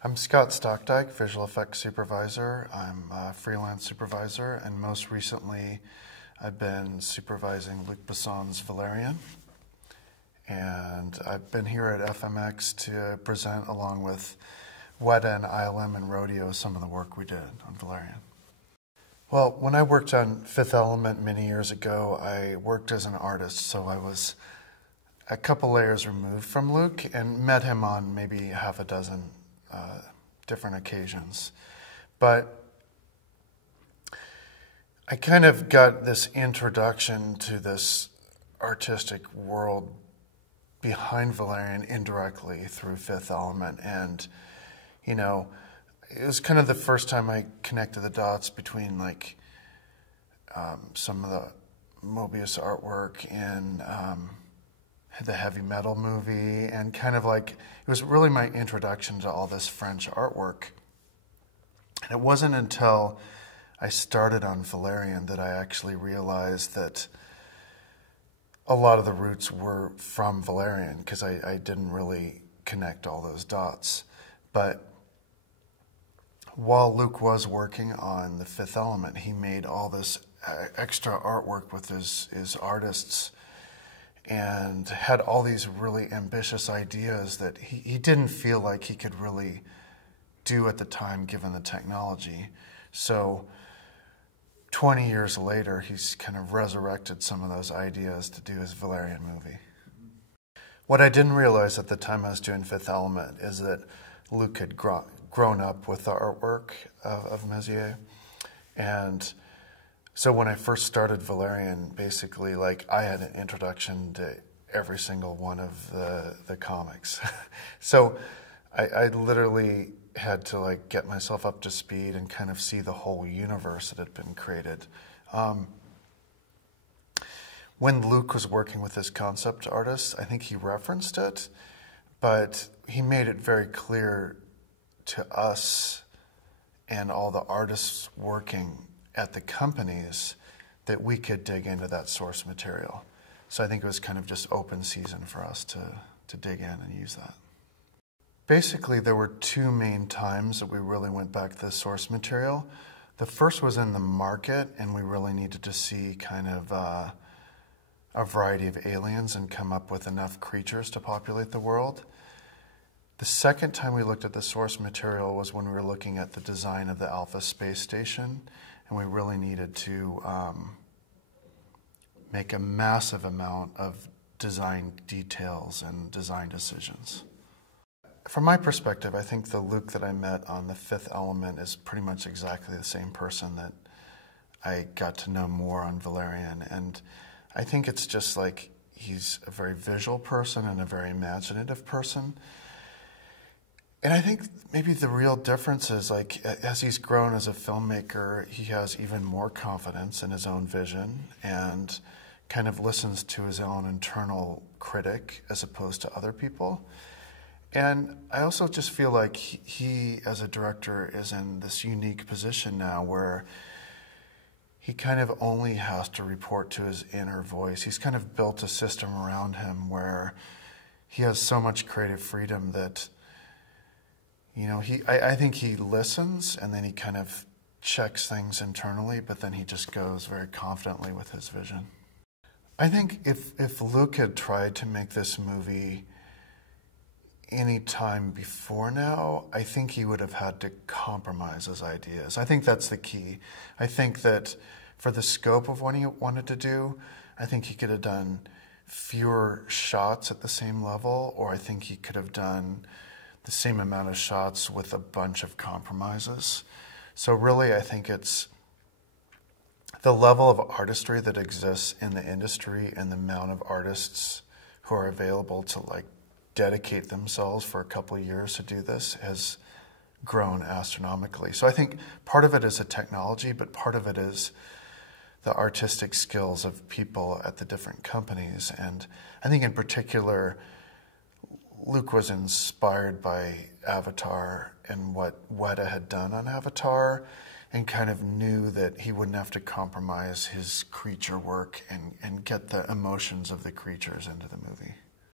I'm Scott Stokdyk, visual effects supervisor. I'm a freelance supervisor, and most recently I've been supervising Luc Besson's Valerian. And I've been here at FMX to present, along with Weta and ILM and Rodeo, some of the work we did on Valerian. Well, when I worked on Fifth Element many years ago, I worked as an artist, so I was a couple layers removed from Luc and met him on maybe half a dozen different occasions. But I kind of got this introduction to this artistic world behind Valerian indirectly through Fifth Element. And, you know, it was kind of the first time I connected the dots between like some of the Mobius artwork in the heavy metal movie, and kind of like, it was really my introduction to all this French artwork. And it wasn't until I started on Valerian that I actually realized that a lot of the roots were from Valerian, because I didn't really connect all those dots. But while Luc was working on the Fifth Element, he made all this extra artwork with his artists, and had all these really ambitious ideas that he didn't feel like he could really do at the time given the technology. So 20 years later, he's kind of resurrected some of those ideas to do his Valerian movie. What I didn't realize at the time I was doing Fifth Element is that Luc had grown up with the artwork of Mézières. And so when I first started Valerian, basically, like, I had an introduction to every single one of the comics. So I literally had to like get myself up to speed and kind of see the whole universe that had been created. When Luc was working with his concept artists, I think he referenced it, but he made it very clear to us and all the artists working at the companies that we could dig into that source material. So I think it was kind of just open season for us to dig in and use that. Basically, there were two main times that we really went back to the source material. The first was in the market, and we really needed to see kind of a variety of aliens and come up with enough creatures to populate the world. The second time we looked at the source material was when we were looking at the design of the Alpha space station, and we really needed to make a massive amount of design details and design decisions. From my perspective, I think the Luc that I met on the Fifth Element is pretty much exactly the same person that I got to know more on Valerian. And I think it's just like he's a very visual person and a very imaginative person. And I think maybe the real difference is, like, as he's grown as a filmmaker, he has even more confidence in his own vision and kind of listens to his own internal critic as opposed to other people. And I also just feel like he, as a director, is in this unique position now where he kind of only has to report to his inner voice. He's kind of built a system around him where he has so much creative freedom that, you know, I think he listens and then he kind of checks things internally, but then he just goes very confidently with his vision. I think if Luc had tried to make this movie any time before now, I think he would have had to compromise his ideas. I think that's the key. I think that for the scope of what he wanted to do, I think he could have done fewer shots at the same level, or I think he could have done the same amount of shots with a bunch of compromises. So really, I think it's the level of artistry that exists in the industry and the amount of artists who are available to like dedicate themselves for a couple of years to do this has grown astronomically. So I think part of it is a technology, but part of it is the artistic skills of people at the different companies. And I think in particular, Luc was inspired by Avatar and what Weta had done on Avatar, and kind of knew that he wouldn't have to compromise his creature work and get the emotions of the creatures into the movie.